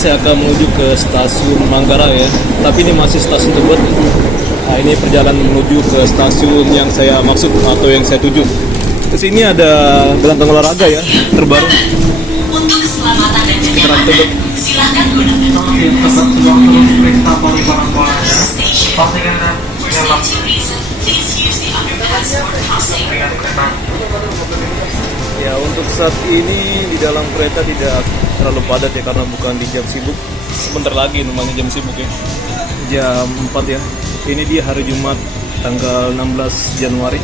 saya akan menuju ke stasiun Manggarai ya. Tapi ini masih stasiun Tebet. Nah, ini perjalanan menuju ke stasiun yang saya maksud atau yang saya tuju. Ke sini ada gelanggang olahraga ya, terbaru. Untuk keselamatan dan Sekitaran Tebet. silakan gunakan station. For safety reasons, please use the underpass or crossing. Ya, untuk saat ini di dalam kereta tidak terlalu padat ya karena bukan di jam sibuk. Sebentar lagi namanya jam sibuk ya. Jam 4 ya. Ini dia hari Jumat tanggal 16 Januari.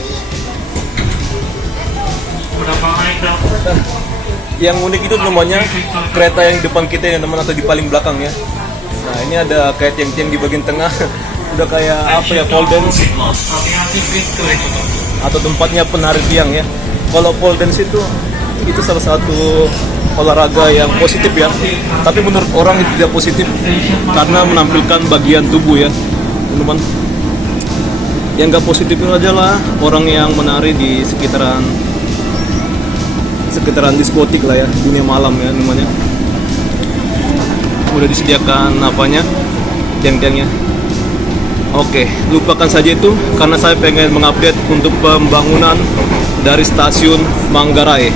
Yang unik itu namanya kereta yang depan kita ya teman, atau di paling belakang ya. Nah, ini ada kayak tiang-tiang di bagian tengah. Udah kayak apa ya, pole dance atau tempatnya penari tiang ya. Kalau pole dance itu salah satu olahraga yang positif ya. Tapi menurut orang itu tidak positif karena menampilkan bagian tubuh ya, teman-teman. Yang nggak positif itu adalah orang yang menari di sekitaran diskotik lah ya, dunia malam ya namanya. Udah disediakan apanya, tiang-tiangnya. Oke, lupakan saja itu karena saya pengen mengupdate untuk pembangunan dari stasiun Manggarai.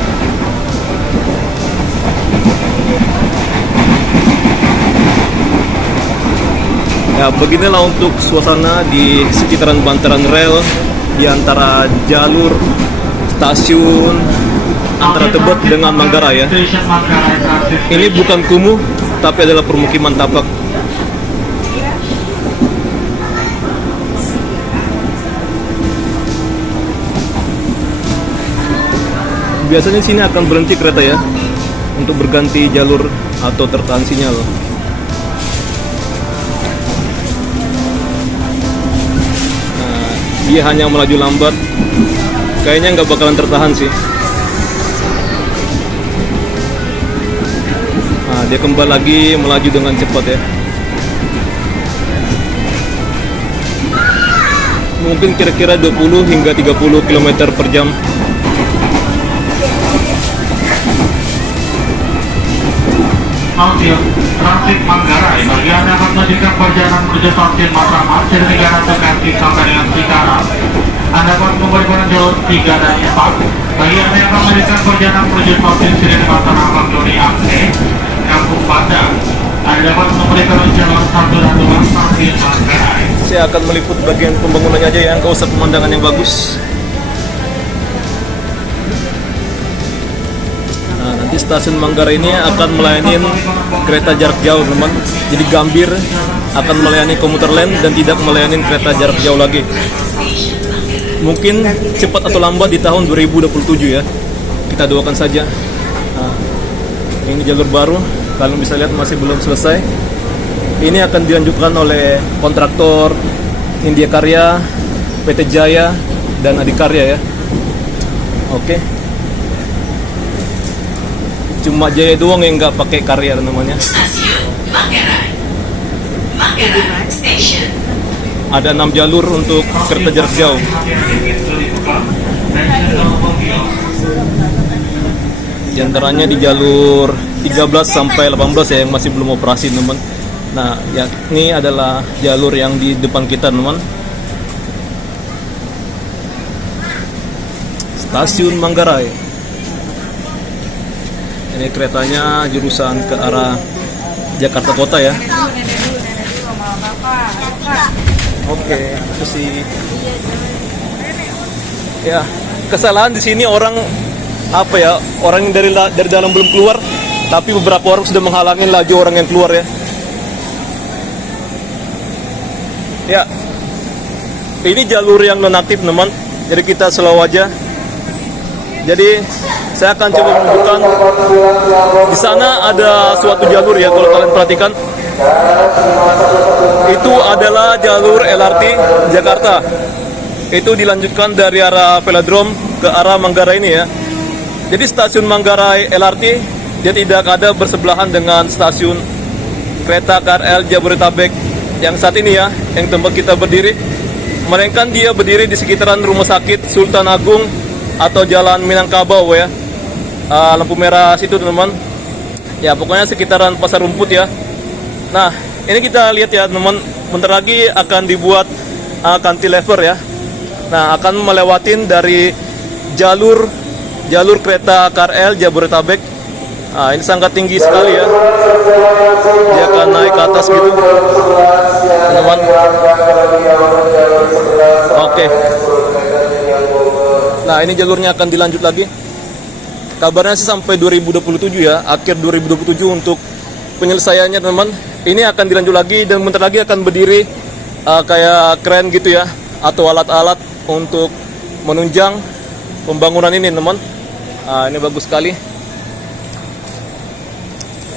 Ya, beginilah untuk suasana di sekitaran bantaran rel di antara jalur stasiun antara Tebet dengan Manggarai ya. Ini bukan kumuh, tapi adalah permukiman tapak. Biasanya sini akan berhenti kereta ya untuk berganti jalur atau tertahan sinyal. Nah, dia hanya melaju lambat. Kayaknya nggak bakalan tertahan sih. Nah, dia kembali lagi melaju dengan cepat ya. Mungkin kira-kira 20 hingga 30 km per jam. Transit Manggarai bagian yang akan melanjutkan perjalanan menuju stasiun Matraman dari 300 sampai dengan Cikarang. Anda dapat memberikan jalur 3 dan 4. Bagian yang akan melanjutkan perjalanan menuju stasiun Sirene Mataram Bangdoni Aceh, Kampung Padang. Anda dapat memberikan jalur 1 dan 2 stasiun Manggarai. Saya akan meliput bagian pembangunannya aja ya, nggak usah pemandangan yang bagus. Nah, nanti stasiun Manggarai ini akan melayani kereta jarak jauh teman. Jadi Gambir akan melayani komuter lain dan tidak melayani kereta jarak jauh lagi. Mungkin cepat atau lambat di tahun 2027 ya. Kita doakan saja. Nah, ini jalur baru, kalian bisa lihat masih belum selesai. Ini akan dilanjutkan oleh kontraktor India Karya, PT Jaya, dan Adikarya ya. Oke. Cuma Jaya doang yang nggak pakai Karya namanya. Stasiun Manggarai. Manggarai Station. Ada 6 jalur untuk kereta jarak jauh. Di antaranya di jalur 13 sampai 18 ya yang masih belum operasi teman. Nah, ya, ini adalah jalur yang di depan kita teman. Stasiun Manggarai. Ini keretanya jurusan ke arah Jakarta Kota ya. Oke, itu sih. Ya, kesalahan di sini orang apa ya? Orang yang dari dalam belum keluar, tapi beberapa orang sudah menghalangi laju orang yang keluar ya. Ya, ini jalur yang nonaktif teman. Jadi kita slow aja. Jadi saya akan coba menunjukkan di sana ada suatu jalur ya, kalau kalian perhatikan itu adalah jalur LRT Jakarta. Itu dilanjutkan dari arah Velodrome ke arah Manggarai ini ya. Jadi stasiun Manggarai LRT dia tidak ada bersebelahan dengan stasiun kereta KRL Jabodetabek yang saat ini ya, yang tempat kita berdiri. Melainkan dia berdiri di sekitaran Rumah Sakit Sultan Agung atau Jalan Minangkabau ya. Lampu merah situ teman-teman. Ya pokoknya sekitaran Pasar Rumput ya. Nah, ini kita lihat ya teman, bentar lagi akan dibuat cantilever ya. Nah, akan melewatin dari jalur kereta KRL Jabodetabek. Nah, ini sangat tinggi sekali ya. Dia akan naik ke atas gitu, teman. Oke. Nah, ini jalurnya akan dilanjut lagi. Kabarnya sih sampai 2027 ya, akhir 2027 untuk penyelesaiannya teman. Ini akan dilanjut lagi dan bentar lagi akan berdiri kayak kren gitu ya, atau alat-alat untuk menunjang pembangunan ini teman. Ini bagus sekali.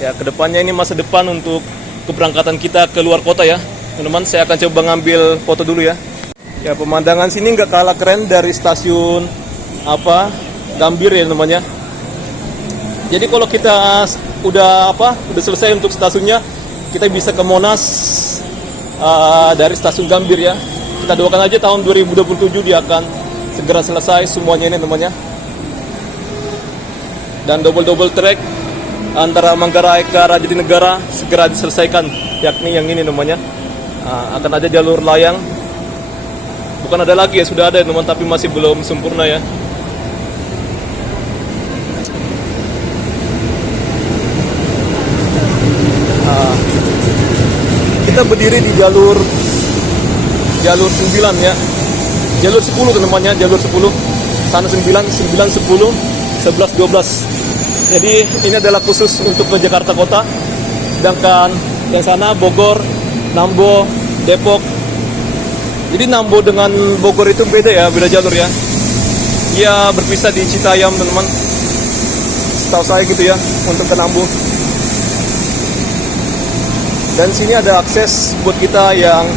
Ya, kedepannya ini masa depan untuk keberangkatan kita ke luar kota ya, teman-teman. Saya akan coba ngambil foto dulu ya. Ya, pemandangan sini nggak kalah keren dari stasiun Gambir ya namanya. Jadi kalau kita udah selesai untuk stasiunnya, kita bisa ke Monas dari stasiun Gambir ya. Kita doakan aja tahun 2027 dia akan segera selesai semuanya ini namanya. Dan double track antara Manggarai ke arah Jatinegara segera diselesaikan, yakni yang ini namanya. Akan ada jalur layang. Bukan ada lagi ya, sudah ada teman, tapi masih belum sempurna ya. Kita berdiri di jalur 9 ya. Jalur 10 teman-teman ya, jalur 10. Sana 9, 10, 11, 12. Jadi ini adalah khusus untuk ke Jakarta Kota. Sedangkan yang sana Bogor, Nambo, Depok. Jadi Nambo dengan Bogor itu beda ya, beda jalur ya. Dia berpisah di Citayam teman-teman. Setahu saya gitu ya, untuk ke Nambo. Dan sini ada akses buat kita yang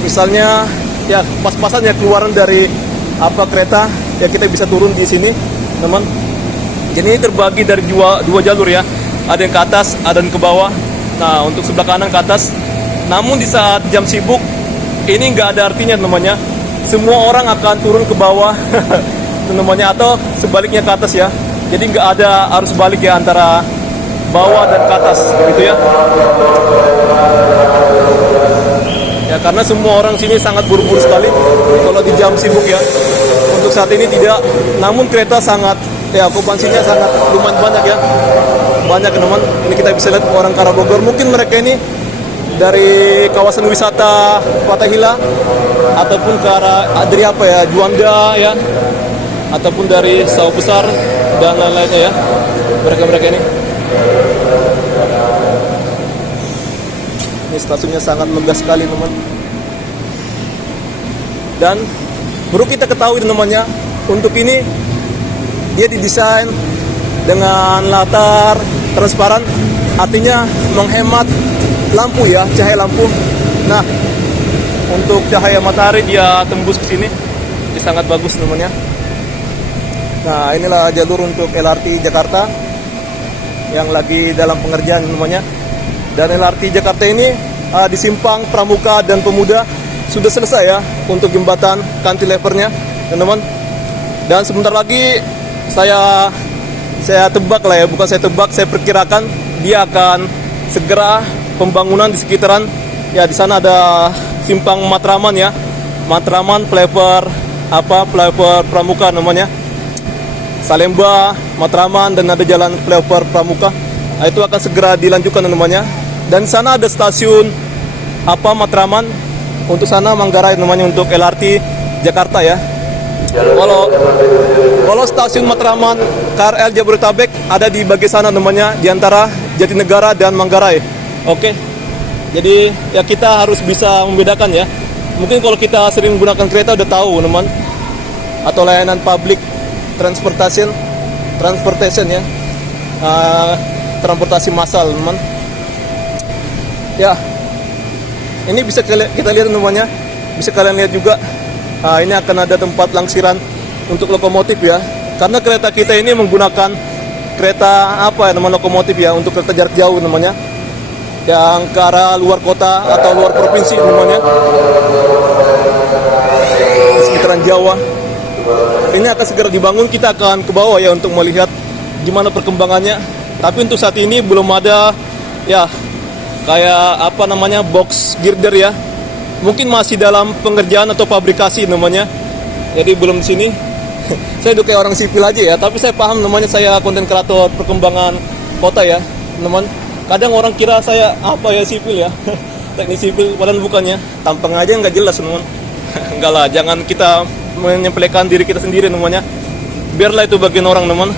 misalnya ya pas-pasan ya keluaran dari kereta ya, kita bisa turun di sini teman. Jadi ini terbagi dari dua jalur ya, ada yang ke atas, ada yang ke bawah. Nah, untuk sebelah kanan ke atas. Namun di saat jam sibuk ini nggak ada artinya namanya. Semua orang akan turun ke bawah namanya, atau sebaliknya ke atas ya. Jadi nggak ada arus balik ya antara bawah dan ke atas gitu ya. Ya, karena semua orang sini sangat buru-buru sekali kalau di jam sibuk ya. Untuk saat ini tidak, namun kereta sangat ya, okupansinya sangat lumayan banyak ya. Banyak teman. Ini kita bisa lihat orang ke arah Bogor. Mungkin mereka ini dari kawasan wisata Fathahillah ataupun ke arah Juanda ya, ataupun dari Sawah Besar dan lain-lainnya ya. Mereka ini. Ini stasiunnya sangat megah sekali teman. Dan perlu kita ketahui namanya, untuk ini dia didesain dengan latar transparan, artinya menghemat lampu ya, cahaya lampu. Nah, untuk cahaya matahari dia tembus ke sini, ini sangat bagus namanya. Nah, inilah jalur untuk LRT Jakarta yang lagi dalam pengerjaan namanya. Dan LRT Jakarta ini di Simpang Pramuka dan Pemuda sudah selesai ya untuk jembatan cantilevernya teman-teman. Dan sebentar lagi saya tebak lah ya, bukan saya tebak, saya perkirakan dia akan segera pembangunan di sekitaran ya, di sana ada Simpang Matraman ya, Matraman, Flyover Pramuka namanya, Salemba, Matraman, dan ada jalan Flyover Pramuka. Nah, itu akan segera dilanjutkan namanya. Dan sana ada stasiun Matraman, untuk sana Manggarai namanya, untuk LRT Jakarta ya. Kalau stasiun Matraman KRL Jabodetabek ada di bagian sana namanya, di antara Jatinegara dan Manggarai. Oke. Jadi ya kita harus bisa membedakan ya. Mungkin kalau kita sering menggunakan kereta udah tahu teman, atau layanan public transportation ya, transportasi massal teman. Ya, ini bisa kita lihat namanya, bisa kalian lihat juga. Ini akan ada tempat langsiran untuk lokomotif ya, karena kereta kita ini menggunakan kereta lokomotif ya, untuk kereta jarak jauh namanya, yang ke arah luar kota atau luar provinsi namanya, di sekitaran Jawa. Ini akan segera dibangun, kita akan ke bawah ya untuk melihat gimana perkembangannya. Tapi untuk saat ini belum ada ya kayak apa namanya, box girder ya. Mungkin masih dalam pengerjaan atau fabrikasi namanya. Jadi belum di sini. Saya udah kayak orang sipil aja ya, tapi saya paham namanya, saya konten kreator perkembangan kota ya, teman. Kadang orang kira saya apa ya, sipil ya. Teknik sipil, padahal bukannya. Tampang aja nggak jelas teman. Enggak lah, jangan kita menyepelekan diri kita sendiri namanya. Biarlah itu bagian orang teman.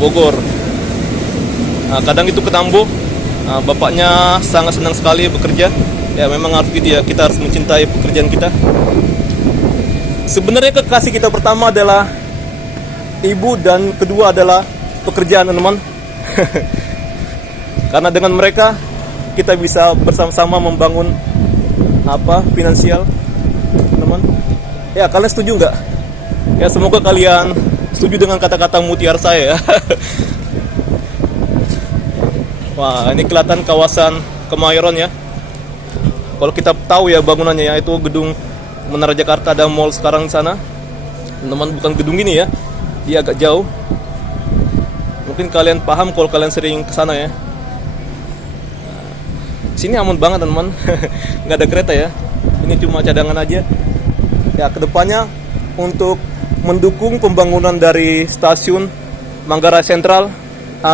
Bogor. Nah, kadang itu Ketambo. Nah, bapaknya sangat senang sekali bekerja. Ya memang harus gitu ya, kita harus mencintai pekerjaan kita. Sebenarnya kekasih kita pertama adalah ibu dan kedua adalah pekerjaan teman. Karena dengan mereka kita bisa bersama-sama membangun apa, finansial teman. Ya kalian setuju nggak? Ya semoga kalian setuju dengan kata-kata mutiara saya ya. Wah, ini kelihatan kawasan Kemayoran ya. Kalau kita tahu ya bangunannya ya, itu gedung Menara Jakarta, ada mall sekarang di sana. Teman, bukan gedung ini ya, dia agak jauh. Mungkin kalian paham kalau kalian sering ke sana ya. Sini aman banget teman, nggak ada kereta ya. Ini cuma cadangan aja. Ya kedepannya untuk mendukung pembangunan dari stasiun Manggarai Sentral,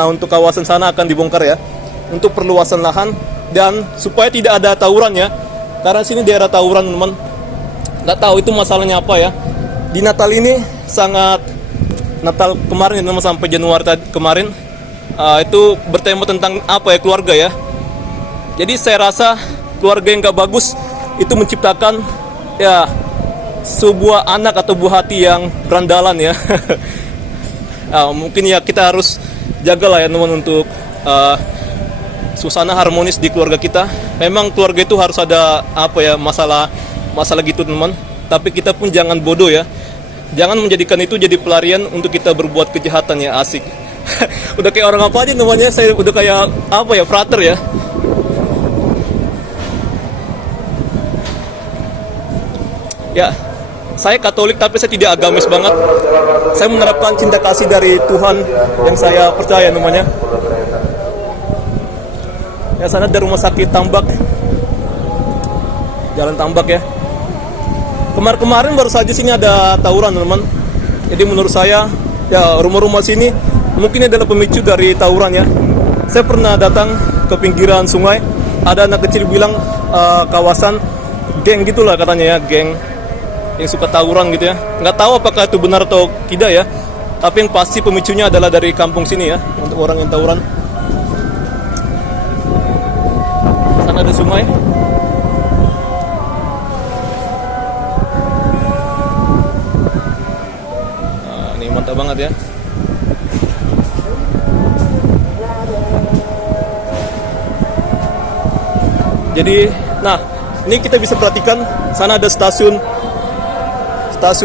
untuk kawasan sana akan dibongkar ya, untuk perluasan lahan dan supaya tidak ada tawuran ya, karena sini daerah tawuran teman. Nggak tahu itu masalahnya apa ya. Di Natal ini sangat, Natal kemarin teman sampai Januari kemarin itu bertema tentang apa ya, keluarga ya. Jadi saya rasa keluarga yang nggak bagus itu menciptakan ya sebuah anak atau buah hati yang berandalan ya. Mungkin ya kita harus jagalah ya teman untuk suasana harmonis di keluarga kita. Memang keluarga itu harus ada apa ya, masalah gitu teman. Tapi kita pun jangan bodoh ya. Jangan menjadikan itu jadi pelarian untuk kita berbuat kejahatan ya, asik. Udah kayak orang apa aja namanya, saya udah kayak apa ya, frater ya. Ya, saya Katolik tapi saya tidak agamis banget. Saya menerapkan cinta kasih dari Tuhan yang saya percaya namanya. Ya sana ada rumah sakit Tambak, Jalan Tambak ya. Kemarin baru saja sini ada tawuran teman. Jadi menurut saya ya rumah-rumah sini mungkin adalah pemicu dari tawuran ya. Saya pernah datang ke pinggiran sungai, ada anak kecil bilang kawasan geng gitulah katanya ya, geng yang suka tawuran gitu ya. Nggak tahu apakah itu benar atau tidak ya, tapi yang pasti pemicunya adalah dari kampung sini ya, untuk orang yang tawuran. Sana ada sungai. Nah, ini mantap banget ya. Jadi, nah ini kita bisa perhatikan sana ada stasiun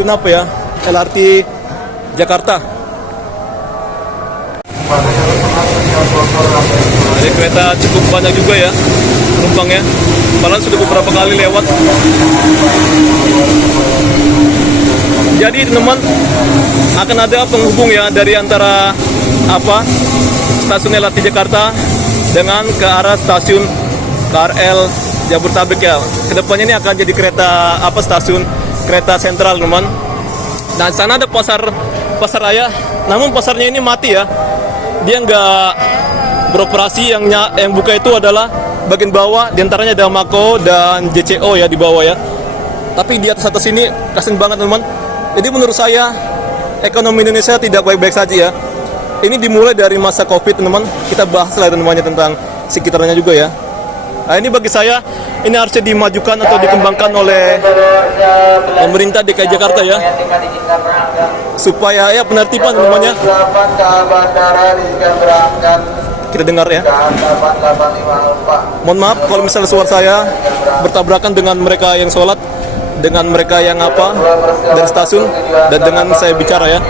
apa ya, LRT Jakarta. Jadi kereta cukup banyak juga ya penumpangnya, padahal sudah beberapa kali lewat. Jadi teman, akan ada penghubung ya dari antara apa, stasiun LRT Jakarta dengan ke arah stasiun KRL Jabodetabek ya. Kedepannya ini akan jadi kereta apa, stasiun kereta sentral teman. Dan sana ada pasar raya, namun pasarnya ini mati ya, dia nggak beroperasi. Yang buka itu adalah bagian bawah, diantaranya ada Mako dan JCO ya di bawah ya. Tapi di atas ini kasian banget teman. Jadi menurut saya ekonomi Indonesia tidak baik-baik saja ya. Ini dimulai dari masa Covid teman. Kita bahas lah namanya tentang sekitarnya juga ya. Nah, ini bagi saya ini harusnya dimajukan atau dikembangkan oleh pemerintah DKI Jakarta ya, supaya ya penertiban namanya. Kita dengar ya. Mohon maaf kalau misalnya suara saya bertabrakan dengan mereka yang sholat, dengan mereka yang apa dari stasiun, dan dengan saya bicara ya.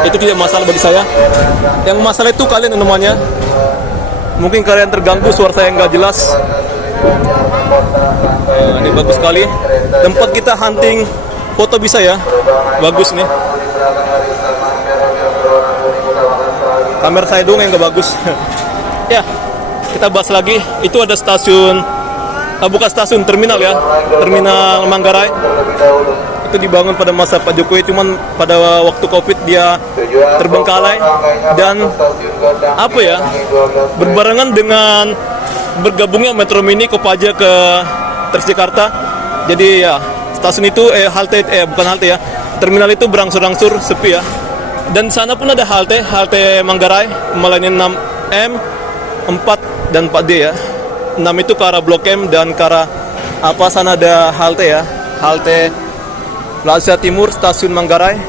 Itu tidak masalah bagi saya. Yang masalah itu kalian namanya. Mungkin kalian terganggu suara saya nggak jelas. Ini bagus sekali. Tempat kita hunting foto bisa ya. Bagus nih. Kamera saya dong yang nggak bagus. Ya, kita bahas lagi. Itu ada stasiun, bukan stasiun, terminal ya, terminal Manggarai. Itu dibangun pada masa Pak Jokowi, cuman pada waktu Covid dia terbengkalai dan apa ya, berbarengan dengan bergabungnya Metro Mini Kopaja ke Transjakarta. Jadi ya, stasiun itu bukan halte ya, terminal itu berangsur-angsur sepi ya. Dan sana pun ada halte Manggarai melayani 6M, 4 dan 4D ya. 6 itu ke arah Blok M dan ke arah sana ada halte ya, halte Plaza Timur Stasiun Manggarai,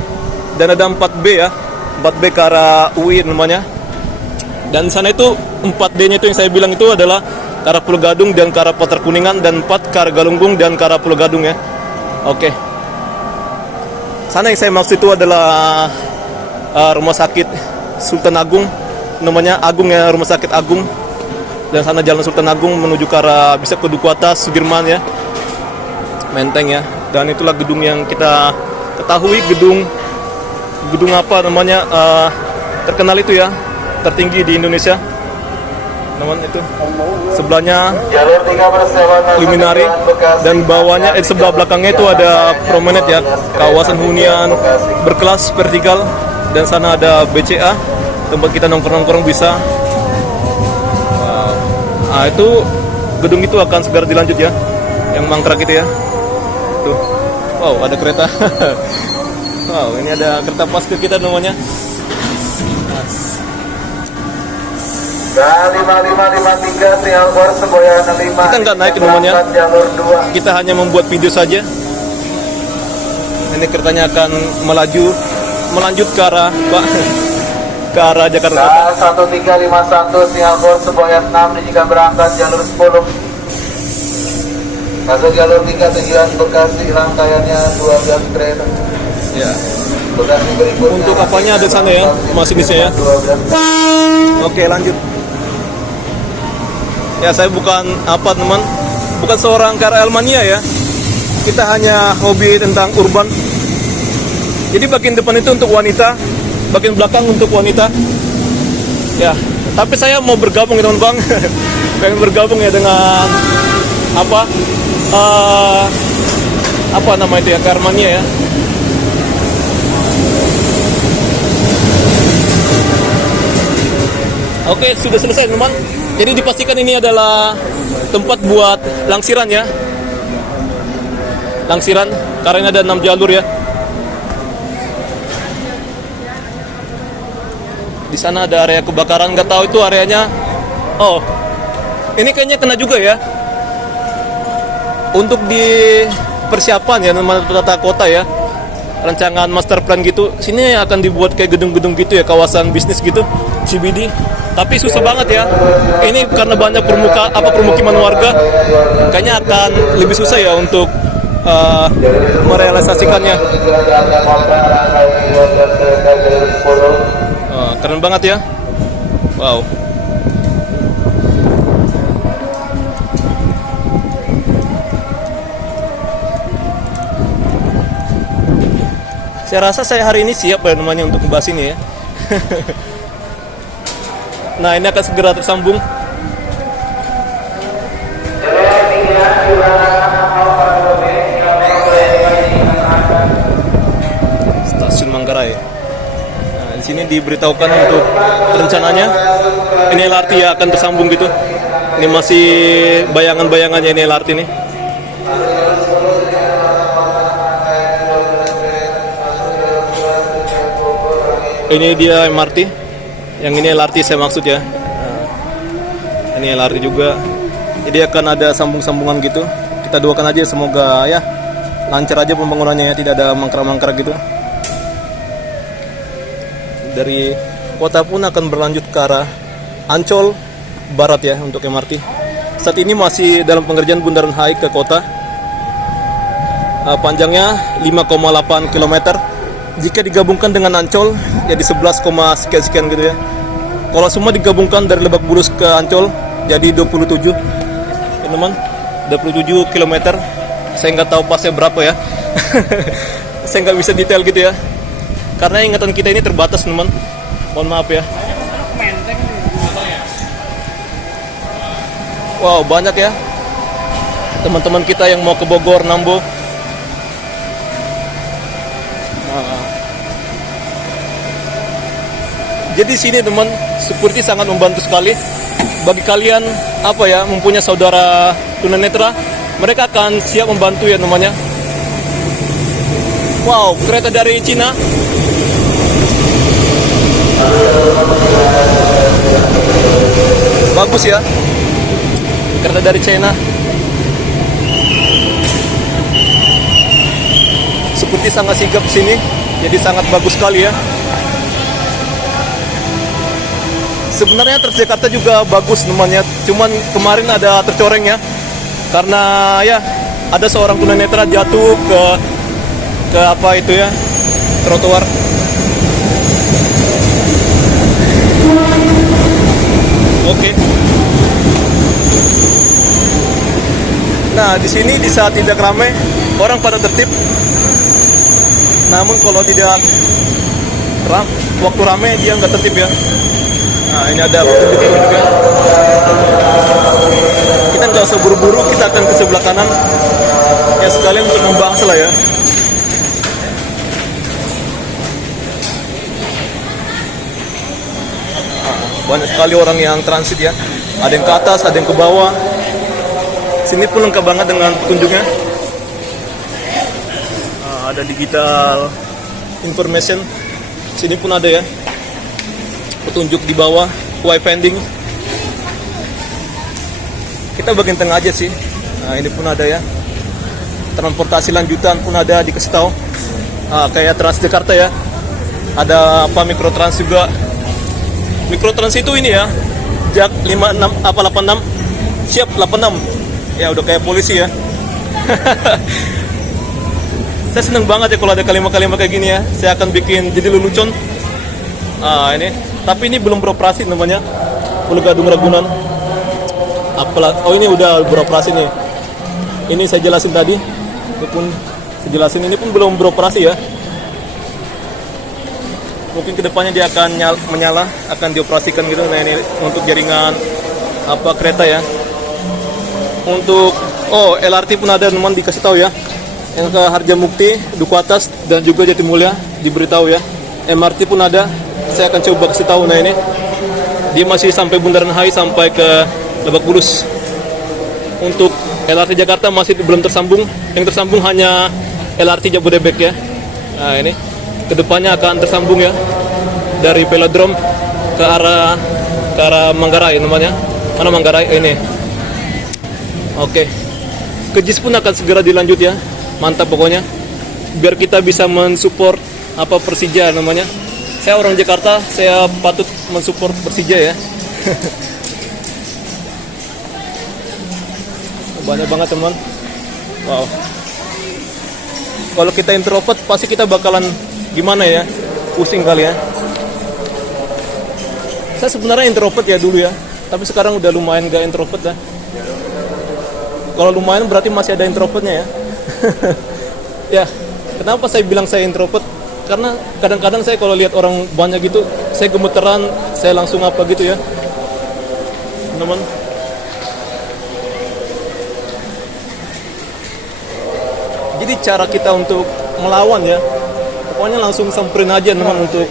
dan ada 4B ya, 4B ke arah UI namanya. Dan sana itu 4D-nya itu yang saya bilang itu adalah ke arah Pulau Gadung dan ke arah Pasar Kuningan, dan 4 ke arah Galunggung dan ke arah Pulau Gadung ya. Oke. Sana yang saya maksud itu adalah Rumah Sakit Sultan Agung, namanya Agung ya, Rumah Sakit Agung. Dan sana Jalan Sultan Agung menuju ke arah bisa ke Duku Atas, Sudirman ya, Menteng ya. Dan itulah gedung yang kita ketahui, gedung apa namanya, terkenal itu ya, tertinggi di Indonesia. Namanya itu sebelahnya Luminari, dan bawahnya sebelah belakangnya itu ada promenade ya, kawasan hunian berkelas vertikal. Dan sana ada BCA, tempat kita nongkrong-nongkrong bisa. Nah, itu gedung itu akan segera dilanjut ya, yang mangkrak itu ya. Tuh. Wow, ada kereta. Wow, ini ada kereta Paske kita namanya. Kita nggak naik namanya. Kita hanya membuat video saja. Ini keretanya akan melanjut ke arah Jakarta. 1351 Singapura Semboyan 6 diizinkan berangkat jalur 10. Masuk jalur 3 tujuan Bekasi, rangkaiannya 12 kereta. Ya. Bekasi berikutnya. Untuk apanya ada sana ya, masinisnya ya. Oke, lanjut. Ya, saya bukan bukan seorang KRL mania ya. Kita hanya hobi tentang urban. Jadi bagian depan itu untuk wanita, bagian belakang untuk wanita. Ya, tapi saya mau bergabung ya teman-teman. Pengen bergabung ya dengan apa namanya itu ya, Karmania ya. Oke, sudah selesai teman. Jadi dipastikan ini adalah tempat buat langsiran ya. Langsiran, karena ada 6 jalur ya. Di sana ada area kebakaran, nggak tahu itu areanya. Oh, ini kayaknya kena juga ya. Untuk di persiapan ya, nama tata kota ya, rancangan master plan gitu. Sini akan dibuat kayak gedung-gedung gitu ya, kawasan bisnis gitu, CBD. Tapi susah banget ya. Ini karena banyak permukiman warga, kayaknya akan lebih susah ya untuk merealisasikannya. Keren banget ya. Wow. Saya rasa saya hari ini siap ya namanya untuk membahas ini ya. Nah, ini akan segera tersambung. Stasiun Manggarai. Nah, di sini diberitahukan untuk rencananya ini LRT ya akan tersambung gitu. Ini masih bayangan-bayangannya ini LRT nih. Ini dia MRT. Yang ini LRT saya maksud ya. Nah, ini LRT juga. Jadi akan ada sambung-sambungan gitu. Kita doakan aja semoga ya lancar aja pembangunannya ya, tidak ada mangkrak-mangkrak gitu. Dari kota pun akan berlanjut ke arah Ancol Barat ya untuk MRT. Saat ini masih dalam pengerjaan Bundaran HI ke kota. Panjangnya 5,8 km. Jika digabungkan dengan Ancol jadi 11, sekian gitu ya. Kalau semua digabungkan dari Lebak Bulus ke Ancol jadi 27 teman-teman, 27 km. Saya nggak tahu pasnya berapa ya. Saya nggak bisa detail gitu ya, karena ingatan kita ini terbatas teman. Mohon maaf ya. Wow, banyak ya teman-teman kita yang mau ke Bogor, Nambo. Jadi sini teman, security sangat membantu sekali. Bagi kalian apa ya, mempunyai saudara tunanetra, mereka akan siap membantu ya namanya. Wow, kereta dari Cina. Bagus ya. Kereta dari China. Security sangat sigap sini, jadi sangat bagus sekali ya. Sebenarnya Transjakarta juga bagus namanya, cuman kemarin ada tercoreng ya, karena ya ada seorang tunanetra jatuh ke apa itu ya, trotoar. Oke. Nah di sini di saat tidak ramai orang pada tertib, namun kalau tidak waktu ramai dia nggak tertib ya. Nah ini ada petunjuk juga. Kita nggak usah buru-buru, kita akan ke sebelah kanan ya sekalian untuk membahas lah ya. Banyak sekali orang yang transit ya. Ada yang ke atas, ada yang ke bawah. Sini pun lengkap banget dengan petunjuknya. Ada digital information. Sini pun ada ya. Petunjuk di bawah, wayfinding. Kita bagian tengah aja sih. Nah, ini pun ada ya. Transportasi lanjutan pun ada dikasih tahu. Kayak Transjakarta ya. Ada apa Mikrotrans juga. Mikrotrans itu ini ya. Jak 56 apa 86. Siap 86. Ya udah kayak polisi ya. Saya seneng banget ya kalau ada kalimat-kalimat kayak gini ya. Saya akan bikin jadi lelucon. Ini, tapi ini belum beroperasi namanya. Pulau Ragunan. Oh ini udah beroperasi nih. Ini saya jelasin tadi. Ini pun saya jelasin, ini pun belum beroperasi ya. Mungkin kedepannya dia akan menyala, akan dioperasikan gitu. Nah ini untuk jaringan apa kereta ya. Untuk LRT pun ada teman dikasih tahu ya. Yang ke Harjamukti, Duku Atas dan juga Jatimulya diberitahu ya. MRT pun ada. Saya akan coba kasih tahu. Nah ini dia masih sampai Bundaran HI sampai ke Lebak Bulus. Untuk LRT Jakarta masih belum tersambung. Yang tersambung hanya LRT Jabodebek ya. Nah ini kedepannya akan tersambung ya dari Velodrome ke arah Manggarai namanya. Mana Manggarai ini? Oke. Ke JIS pun akan segera dilanjut ya. Mantap pokoknya. Biar kita bisa mensupport apa Persija namanya. Saya orang Jakarta, saya patut mensupport Persija ya. Banyak banget teman. Wow. Kalau kita introvert pasti kita bakalan gimana ya? Pusing kali ya. Saya sebenarnya introvert ya dulu ya, tapi sekarang udah lumayan gak introvert ya. Kalau lumayan berarti masih ada introvertnya ya. Ya, kenapa saya bilang saya introvert? Karena kadang-kadang saya kalau lihat orang banyak gitu, saya gemeteran, saya langsung apa gitu ya. Teman. Jadi cara kita untuk melawan ya, pokoknya langsung samperin aja teman untuk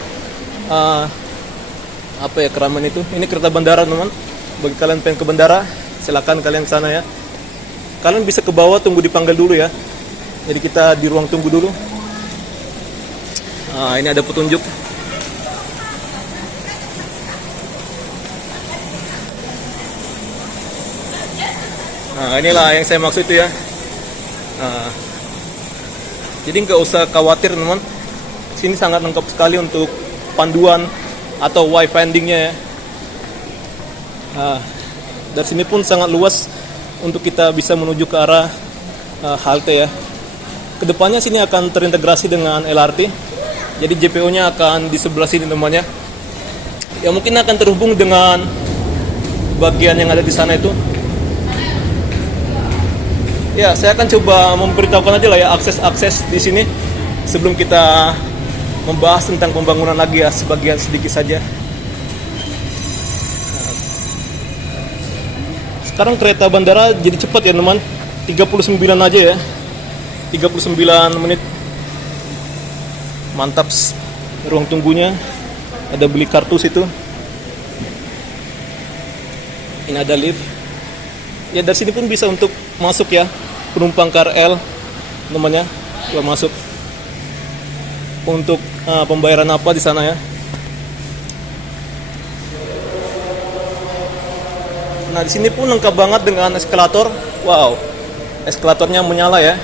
apa ya keramaian itu. Ini kereta bandara teman. Bagi kalian pengen ke bandara, silakan kalian ke sana ya. Kalian bisa ke bawah, tunggu dipanggil dulu ya. Jadi kita di ruang tunggu dulu. Ini ada petunjuk. Nah inilah yang saya maksud itu ya. Jadi nggak usah khawatir teman. Sini sangat lengkap sekali untuk panduan atau wayfindingnya ya. Dari sini pun sangat luas untuk kita bisa menuju ke arah halte ya. Kedepannya sini akan terintegrasi dengan LRT. Jadi JPO-nya akan di sebelah sini namanya. Ya mungkin akan terhubung dengan bagian yang ada di sana itu. Ya, saya akan coba memberitahukan aja lah ya akses-akses di sini sebelum kita membahas tentang pembangunan lagi ya, sebagian sedikit saja. sekarang kereta bandara jadi cepat ya teman, 39 aja ya, 39 menit. Mantap. Ruang tunggunya ada beli kartu situ. Ini ada lift ya, dari sini pun bisa untuk masuk ya, penumpang KRL namanya kalau masuk untuk pembayaran apa di sana ya. Nah di sini pun lengkap banget dengan eskalator. Wow, eskalatornya menyala ya.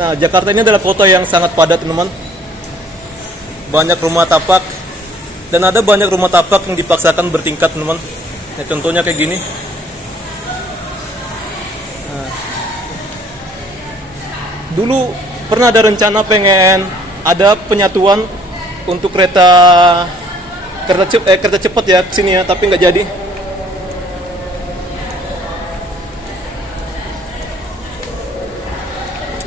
Nah Jakarta ini adalah kota yang sangat padat teman-teman. Banyak rumah tapak dan ada banyak rumah tapak yang dipaksakan bertingkat teman-teman. Nah, contohnya kayak gini. Nah, dulu pernah ada rencana pengen ada penyatuan untuk kereta cepat ya ke sini ya, tapi nggak jadi.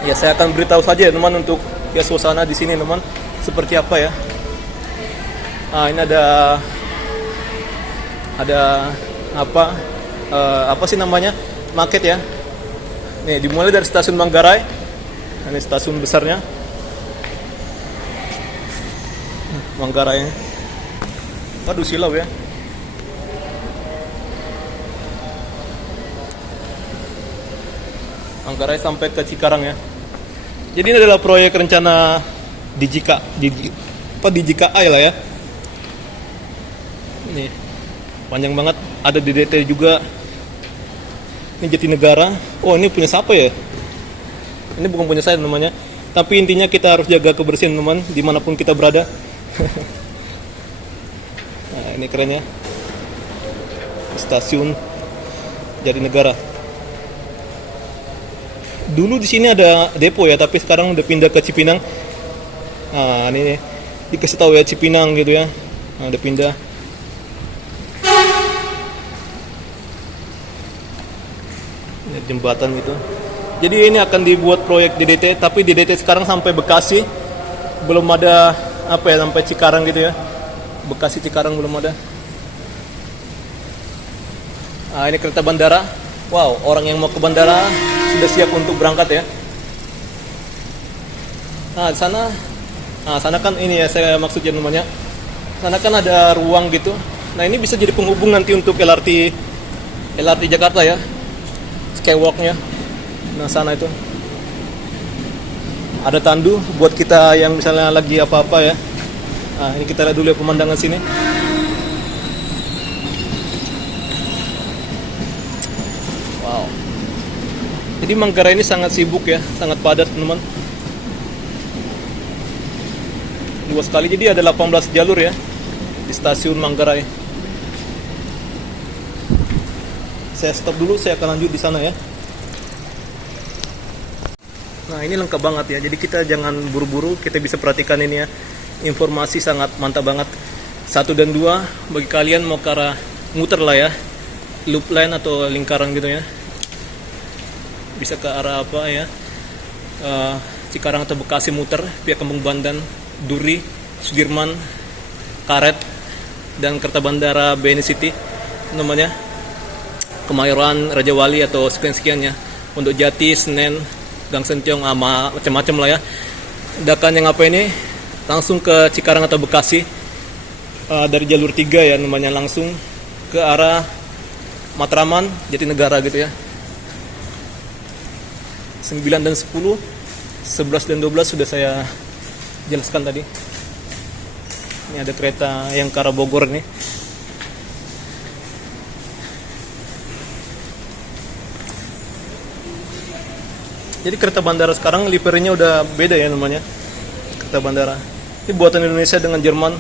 Ya saya akan beritahu saja ya teman untuk ya suasana di sini teman seperti apa ya. Nah ini ada apa sih namanya, market ya. Nih dimulai dari stasiun Manggarai. Ini stasiun besarnya Manggarai. Waduh silau ya. Manggarai sampai ke Cikarang ya. Jadi ini adalah proyek rencana DJKA lah ya. Nih panjang banget, ada DDT juga. Ini Jatinegara. Oh ini punya siapa ya? Ini bukan punya saya namanya. Tapi intinya kita harus jaga kebersihan teman dimanapun kita berada. Nah ini keren ya, stasiun Jatinegara. Dulu di sini ada depo ya, tapi sekarang udah pindah ke Cipinang. Nah ini dikasih tahu ya Cipinang gitu ya. Nah, udah pindah. Ini jembatan gitu. Jadi ini akan dibuat proyek DDT, tapi DDT sekarang sampai Bekasi, belum ada sampai Cikarang gitu ya. Bekasi Cikarang belum ada. Nah, ini kereta bandara. Wow, orang yang mau ke bandara sudah siap untuk berangkat ya. Nah, di sana kan ini ya saya maksudnya namanya. Sana kan ada ruang gitu. Nah, ini bisa jadi penghubung nanti untuk LRT Jakarta ya. Skywalk-nya. Nah, sana itu. Ada tandu buat kita yang misalnya lagi apa-apa ya. Nah, ini kita lihat dulu ya pemandangan sini. Wow. Jadi Manggarai ini sangat sibuk ya, sangat padat teman-teman. Luas sekali, jadi ada 18 jalur ya di stasiun Manggarai. Saya stop dulu, saya akan lanjut di sana ya. Nah ini lengkap banget ya, jadi kita jangan buru-buru, kita bisa perhatikan ini ya. Informasi sangat mantap banget. 1 dan 2 bagi kalian mau ke arah muter lah ya, loop line atau lingkaran gitu ya. Bisa ke arah apa ya, Cikarang atau Bekasi muter via Kampung Bandan, Duri, Sudirman, Karet, dan kereta bandara BNI City namanya, Kemayoran, Raja Wali atau sekian-sekiannya. Untuk Jati, Senen, Gang Sentiong, macam-macam lah ya. Dakan yang apa ini langsung ke Cikarang atau Bekasi dari jalur 3 ya namanya, langsung ke arah Matraman, Jatinegara gitu ya. 9 dan 10, 11 dan 12 sudah saya jelaskan tadi. Ini ada kereta yang ke arah Bogor nih. Jadi kereta bandara sekarang liverynya udah beda ya namanya. Kereta bandara. Ini buatan Indonesia dengan Jerman.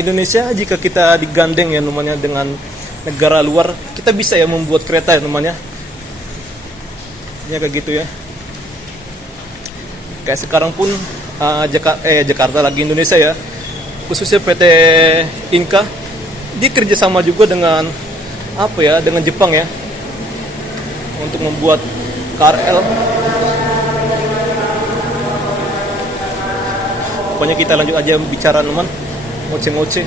Indonesia jika kita digandeng ya namanya dengan negara luar, kita bisa ya membuat kereta ya namanya. Ya kayak gitu ya. Kayak sekarang pun Jakarta lagi Indonesia ya. Khususnya PT Inka, dia kerjasama juga dengan dengan Jepang ya, untuk membuat KRL. Pokoknya kita lanjut aja bicara teman, ngoceh-ngoceh.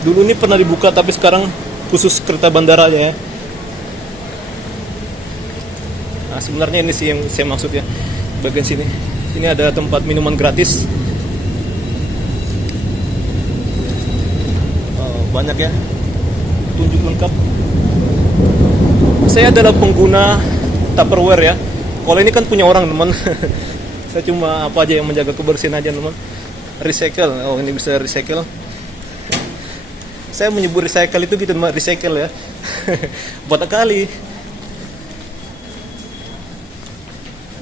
Dulu ini pernah dibuka tapi sekarang khusus kereta bandara aja ya. Nah, sebenarnya ini sih yang saya maksud ya, bagian sini. Ini ada tempat minuman gratis. Oh, banyak ya, tunjuk lengkap. Saya adalah pengguna Tupperware ya. Kalau ini kan punya orang teman. Saya cuma apa aja yang menjaga kebersihan aja teman. Recycle, oh ini bisa recycle. Saya menyebut recycle itu gitu teman, recycle ya. Buat kali.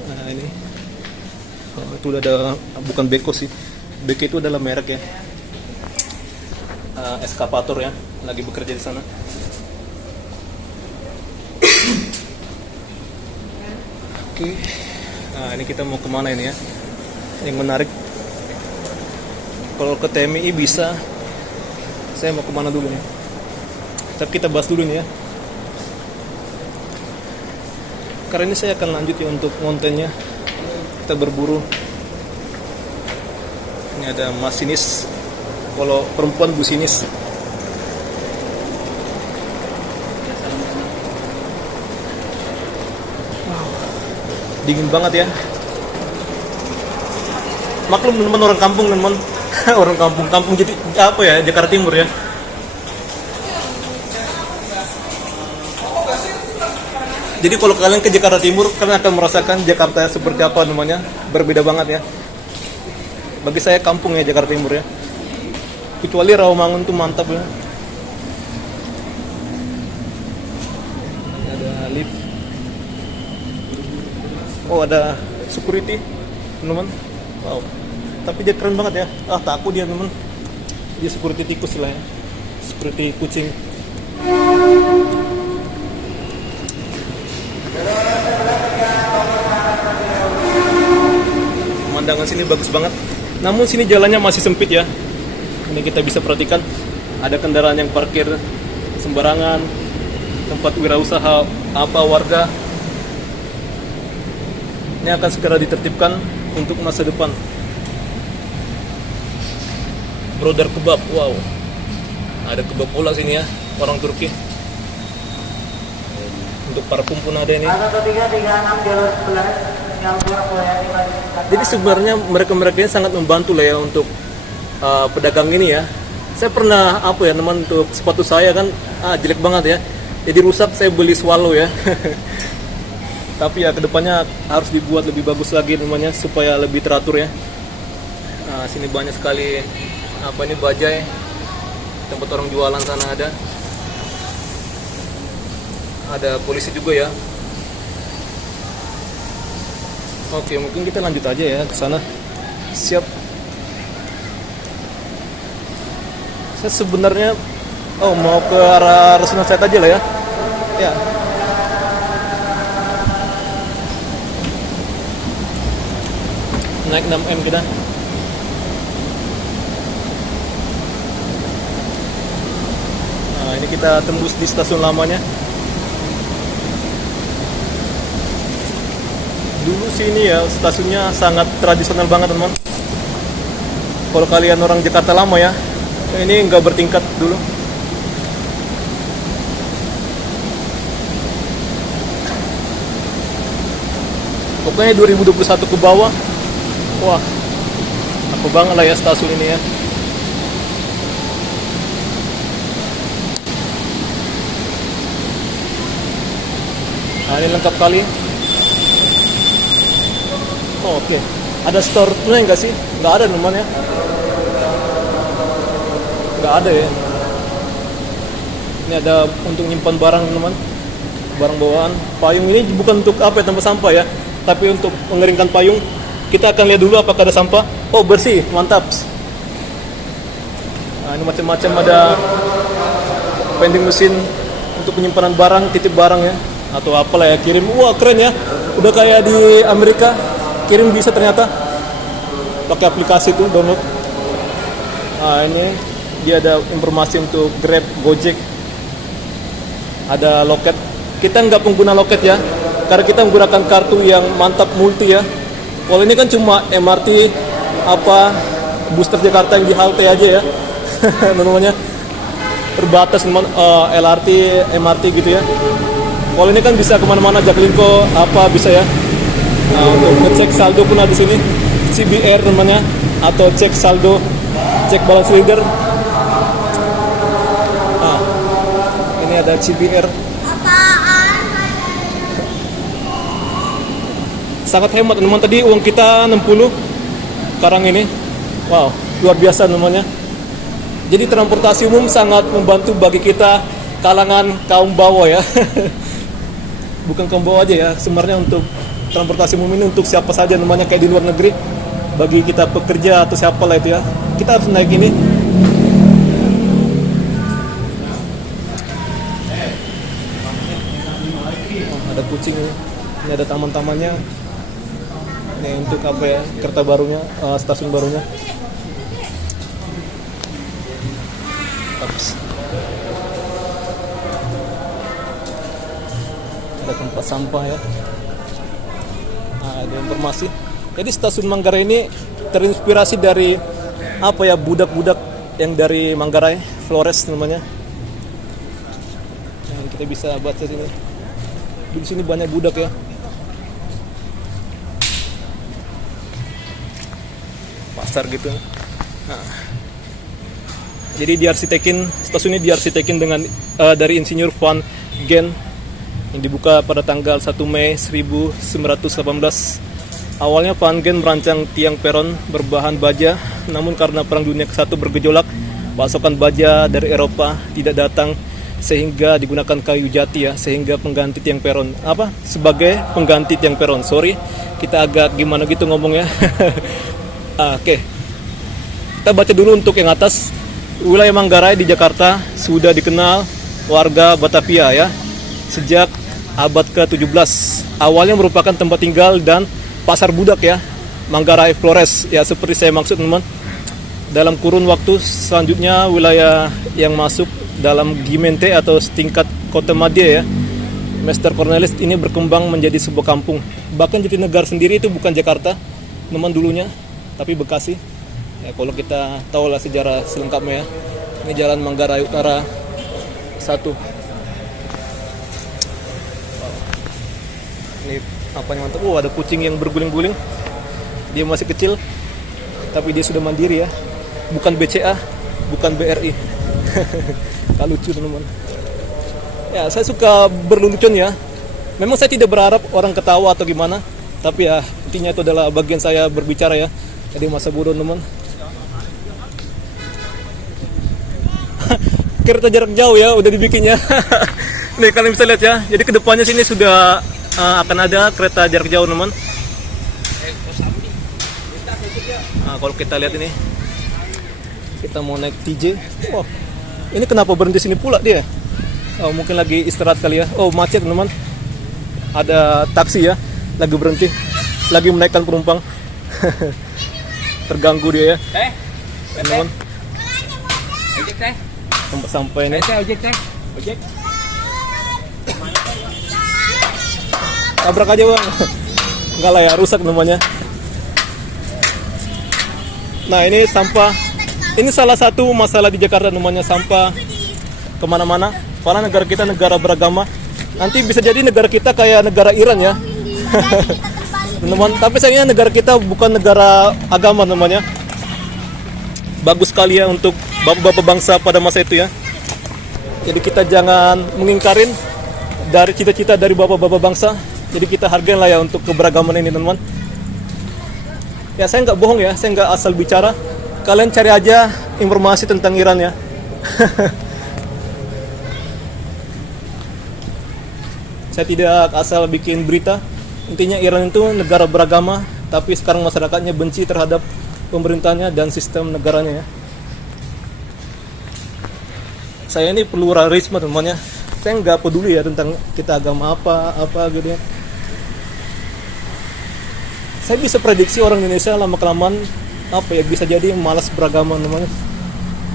Nah ini, oh, itu udah ada, bukan Beko sih. Beko itu adalah merek ya. Eskavator ya, lagi bekerja di sana. Oke, nah ini kita mau kemana ini ya? Yang menarik, kalau ke TMI bisa. Saya mau kemana dulu nih? Tapi kita bahas dulu nih ya. Karena ini saya akan lanjut ya untuk kontennya. Kita berburu. Ini ada masinis. Kalau perempuan businis. Dingin banget ya. Maklum teman, orang kampung teman. Orang kampung jadi apa ya, Jakarta Timur ya. Jadi kalau kalian ke Jakarta Timur, kalian akan merasakan Jakarta seperti apa namanya, berbeda banget ya. Bagi saya kampung ya Jakarta Timur ya. Kecuali Rawamangun tuh mantap ya. Ada lift. Oh ada security teman. Wow. Tapi dia keren banget ya. Ah takut dia teman. Dia security tikus lah ya. Security kucing. Pemandangan sini bagus banget. Namun sini jalannya masih sempit ya. Ini kita bisa perhatikan ada kendaraan yang parkir sembarangan, tempat wirausaha apa warga. Ini akan segera ditertibkan untuk masa depan. Brodar kebab, wow. Ada kebab pula sini ya, orang Turki. Untuk parfum pun ada ini. Jadi sebenarnya mereka-mereka ini sangat membantu lah ya untuk pedagang ini ya. Saya pernah apa ya teman, untuk sepatu saya kan jelek banget ya. Jadi rusak, saya beli Swallow ya. Tapi ya kedepannya harus dibuat lebih bagus lagi namanya supaya lebih teratur ya. Nah, sini banyak sekali apa ini bajai, tempat orang jualan sana ada. Ada polisi juga ya. Oke, mungkin kita lanjut aja ya ke sana. Siap. Saya sebenarnya mau ke arah Rasuna Said aja lah ya. Ya. Naik 6M kita. Nah, ini kita tembus di stasiun lamanya. Dulu sini ya stasiunnya sangat tradisional banget teman. Kalau kalian orang Jakarta lama ya, ini nggak bertingkat dulu. Pokoknya 2021 ke bawah, wah, apa banget lah ya stasiun ini ya. Nah ini lengkap kali. Oh, oke. Ada store tunai nggak sih? Nggak ada teman ya. Nggak ada ya. Ini ada untuk nyimpan barang teman, barang bawaan. Payung ini bukan untuk apa ya, tempat sampah ya, tapi untuk mengeringkan payung. Kita akan lihat dulu apakah ada sampah. Oh bersih, mantap. Nah, ini macam-macam, ada vending mesin untuk penyimpanan barang, titip barang ya, atau apalah ya, kirim. Wah keren ya, udah kayak di Amerika, kirim bisa ternyata pakai aplikasi tuh, download. Nah ini dia ada informasi untuk Grab, Gojek, ada loket. Kita nggak pengguna loket ya, karena kita menggunakan kartu yang mantap multi ya. Kalau ini kan cuma MRT apa booster Jakarta yang di halte aja ya namanya. terbatas teman, LRT, MRT gitu ya. Kalau ini kan bisa kemana-mana, Jaklingko apa bisa ya. Nah, untuk ngecek saldo pun ada di sini, CBR namanya, atau cek saldo, cek balance reader. Nah, ini ada CBR. Sangat hemat teman, tadi uang kita 60, sekarang ini wow, luar biasa namanya. Jadi transportasi umum sangat membantu bagi kita kalangan kaum bawah ya. Bukan kaum bawah aja ya, sebenarnya untuk transportasi umum ini untuk siapa saja namanya, kayak di luar negeri. Bagi kita pekerja atau siapa lah itu ya, kita harus naik ini. Oh, ada kucing ini ada taman-tamannya. Ini untuk apa ya, kereta barunya, stasiun barunya. Ups. Ada tempat sampah ya. Nah, ada informasi. Jadi stasiun Manggarai ini terinspirasi dari apa ya, budak-budak yang dari Manggarai, Flores namanya. Nah, kita bisa baca sini. Di sini banyak budak ya. Pasar gitu. Nah, jadi diarsitekin, stasiun ini diarsitekin dengan dari Insinyur Van Gen yang dibuka pada tanggal 1 Mei 1918. Awalnya Van Gen merancang tiang peron berbahan baja, namun karena Perang Dunia ke-1 bergejolak, pasokan baja dari Eropa tidak datang sehingga digunakan kayu jati ya, sehingga pengganti tiang peron sebagai pengganti tiang peron. Sorry, kita agak gimana gitu ngomongnya. Oke. Kita baca dulu untuk yang atas. Wilayah Manggarai di Jakarta sudah dikenal warga Batavia ya sejak abad ke-17. Awalnya merupakan tempat tinggal dan pasar budak ya, Manggarai Flores ya, seperti saya maksud teman. Dalam kurun waktu selanjutnya wilayah yang masuk dalam Gimente atau setingkat Kota Madya ya, Master Cornelis ini berkembang menjadi sebuah kampung. Bahkan Jatinegara sendiri itu bukan Jakarta teman dulunya, tapi Bekasi. Ya, kalau kita tahu lah sejarah selengkapnya ya. Ini Jalan Manggarai Utara 1. Ini apa yang mantap. Ada kucing yang berguling-guling. Dia masih kecil, tapi dia sudah mandiri ya. Bukan BCA, bukan BRI. Lucu teman-teman. Ya, saya suka berlelucon ya. Memang saya tidak berharap orang ketawa atau gimana, tapi ya intinya itu adalah bagian saya berbicara ya. Jadi masa bodoh teman. Kereta jarak jauh ya udah dibikinnya. Nih kalian bisa lihat ya. Jadi kedepannya sini sudah akan ada kereta jarak jauh teman. Nah, kalau kita lihat ini, kita mau naik TJ. Oh, ini kenapa berhenti sini pula dia? Oh, mungkin lagi istirahat kali ya. Oh, macet teman. Ada taksi ya, lagi berhenti, lagi menaikkan penumpang. Terganggu dia ya. Teman. Ojek teh. Tempat sampai ini. Ojek teh. Ojek. Tabrak aja bang. Enggak lah ya, rusak namanya. Nah ini sampah. Ini salah satu masalah di Jakarta namanya sampah kemana-mana. Karena negara kita negara beragama. Nanti bisa jadi negara kita kayak negara Iran ya. Teman-teman, tapi sayangnya negara kita bukan negara agama namanya. Bagus sekali ya untuk bapak-bapak bangsa pada masa itu ya. Jadi kita jangan mengingkarin dari cita-cita dari bapak-bapak bangsa. Jadi kita hargain lah ya untuk keberagaman ini teman-teman. Ya saya nggak bohong ya, saya nggak asal bicara. Kalian cari aja informasi tentang Iran ya. Saya tidak asal bikin berita. Intinya Iran itu negara beragama, tapi sekarang masyarakatnya benci terhadap pemerintahnya dan sistem negaranya ya. Saya ini pluralisme teman-teman ya. Saya nggak peduli ya tentang kita agama apa gitu ya. Saya bisa prediksi orang Indonesia lama-kelamaan bisa jadi malas beragama teman-teman.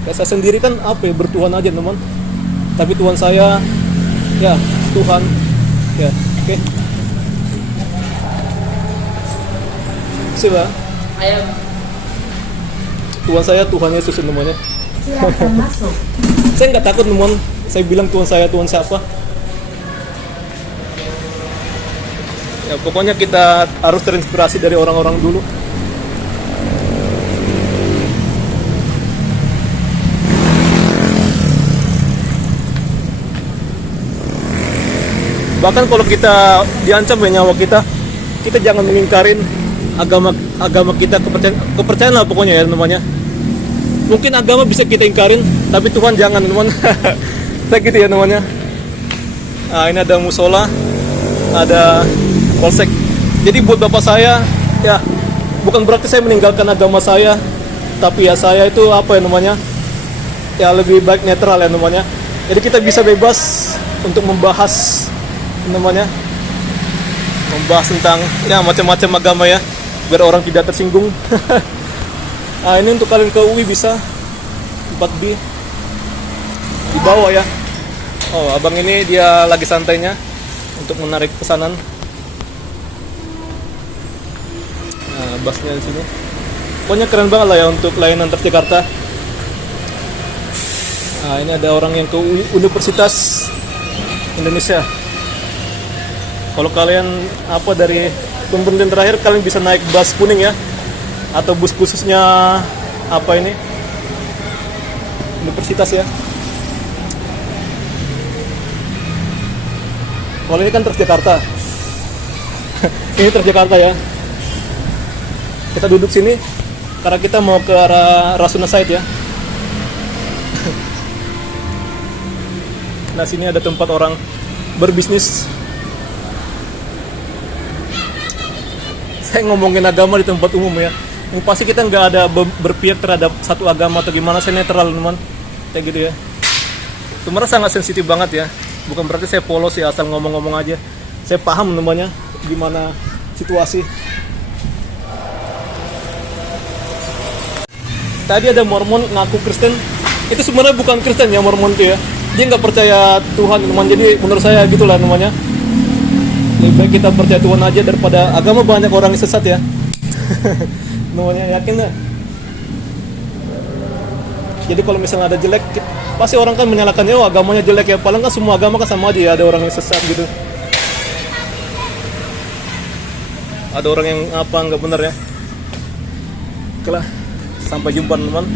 Kayak saya sendiri kan bertuhan aja teman. Tapi Tuhan saya ya Tuhan ya, oke. Siapa? Ayo. Tuhan saya Tuhan Yesus namanya. Silakan masuk. Saya nggak takut teman. Saya bilang Tuhan saya Tuhan siapa. Ya pokoknya kita harus terinspirasi dari orang-orang dulu. Bahkan kalau kita diancam ya nyawa kita jangan mengingkarin agama kita, kepercayaan lah pokoknya ya namanya. Mungkin agama bisa kita ingkarin, tapi Tuhan jangan teman. Kayak gitu ya namanya. Nah, ini ada musola, ada polsek. Jadi buat bapak saya, ya bukan berarti saya meninggalkan agama saya, tapi ya saya itu apa ya namanya, ya lebih baik netral ya namanya. Jadi kita bisa bebas untuk membahas namanya, membahas tentang ya macam-macam agama ya, biar orang tidak tersinggung. Nah, ini untuk kalian ke UI bisa 4B di bawah ya. Oh, abang ini dia lagi santainya untuk menarik pesanan. Nah, busnya di sini. Pokoknya keren banget lah ya untuk layanan Transjakarta. Nah, ini ada orang yang ke Universitas Indonesia. Kalau kalian apa dari pemberhentian terakhir, kalian bisa naik bus kuning ya, atau bus khususnya apa ini universitas ya. Kalau ini kan Transjakarta. Ini Transjakarta ya. Kita duduk sini karena kita mau ke arah Rasuna Said ya. Nah, sini ada tempat orang berbisnis. Saya ngomongin agama di tempat umum ya. Yang pasti kita nggak ada berpihak terhadap satu agama atau gimana. Saya netral teman, kayak gitu ya. Sebenarnya sangat sensitif banget ya. Bukan berarti saya polos ya asal ngomong-ngomong aja. Saya paham namanya gimana situasi. Tadi ada Mormon ngaku Kristen. Itu sebenarnya bukan Kristen ya Mormon itu ya. Dia nggak percaya Tuhan teman. Jadi menurut saya gitulah namanya. Lebih baik kita percaya Tuhan aja daripada agama banyak orang yang sesat ya. Namanya yakin nggak? Jadi kalau misalnya ada jelek, pasti orang kan menyalahkan ya, oh agamanya jelek ya. Paling kan semua agama kan sama aja ya, ada orang yang sesat gitu. Ada orang yang apa nggak benar ya. Oke lah, sampai jumpa teman.